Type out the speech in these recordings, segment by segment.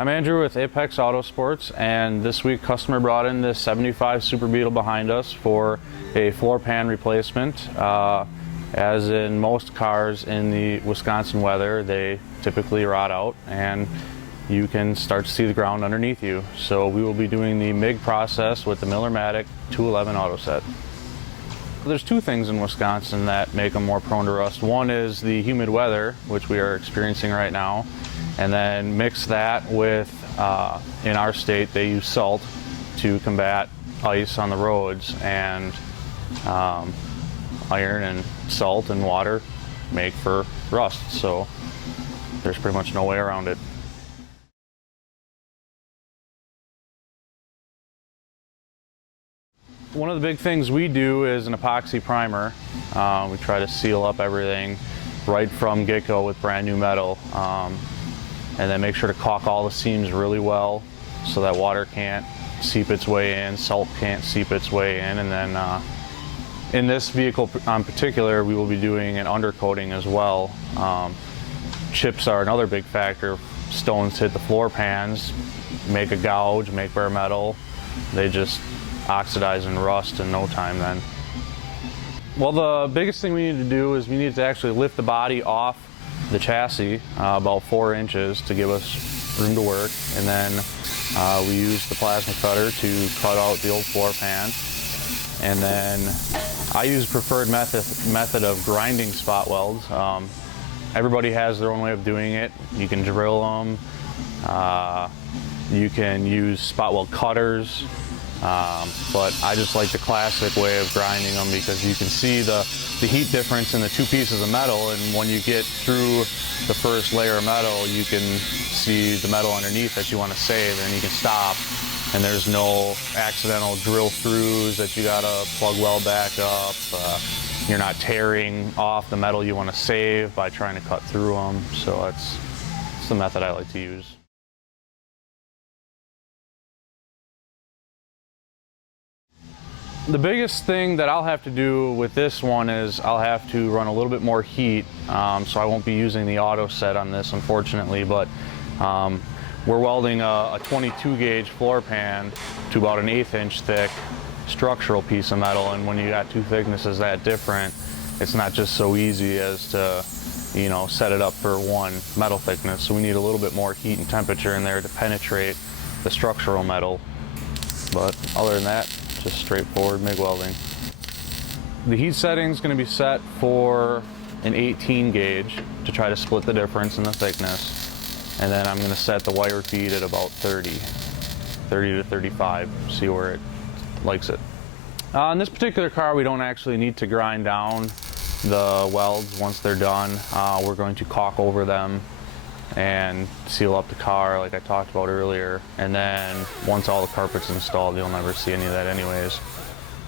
I'm Andrew with Apex Autosports, and this week customer brought in this 75 Super Beetle behind us for a floor pan replacement. As in most cars in the Wisconsin weather, they typically rot out and you can start to see the ground underneath you. So we will be doing the MIG process with the Miller-Matic 211 auto set. There's two things in Wisconsin that make them more prone to rust. One is the humid weather, which we are experiencing right now, and then mix that with, in our state, they use salt to combat ice on the roads, and iron and salt and water make for rust, so there's pretty much no way around it. One of the big things we do is an epoxy primer. We try to seal up everything right from get-go with brand new metal, and then make sure to caulk all the seams really well so that water can't seep its way in, salt can't seep its way in, and then in this vehicle in particular, we will be doing an undercoating as well. Chips are another big factor. Stones hit the floor pans, make a gouge, make bare metal. They just oxidize and rust in no time then. Well, the biggest thing we need to do is we need to actually lift the body off the chassis about 4 inches to give us room to work, and then we use the plasma cutter to cut out the old floor pan. And then I use preferred method of grinding spot welds. Everybody has their own way of doing it. You can drill them, you can use spot weld cutters, but I just like the classic way of grinding them because you can see the heat difference in the two pieces of metal, and when you get through the first layer of metal, you can see the metal underneath that you want to save, and you can stop. And there's no accidental drill throughs that you gotta plug weld back up. You're not tearing off the metal you want to save by trying to cut through them. So it's the method I like to use. The biggest thing that I'll have to do with this one is I'll have to run a little bit more heat. So I won't be using the auto set on this, unfortunately, but we're welding a 22 gauge floor pan to about an 1/8 inch thick structural piece of metal, and when you got two thicknesses that different, it's not just so easy as to, you know, set it up for one metal thickness. So we need a little bit more heat and temperature in there to penetrate the structural metal. But other than that, just straightforward MIG welding. The heat setting is going to be set for an 18 gauge to try to split the difference in the thickness. And then I'm going to set the wire feed at about 30 to 35, see where it likes it. In this particular car, we don't actually need to grind down the welds once they're done. We're going to caulk over them and seal up the car like I talked about earlier. And then once all the carpet's installed, you'll never see any of that anyways.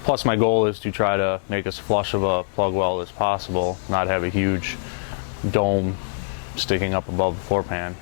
Plus my goal is to try to make as flush of a plug weld as possible, not have a huge dome sticking up above the floor pan.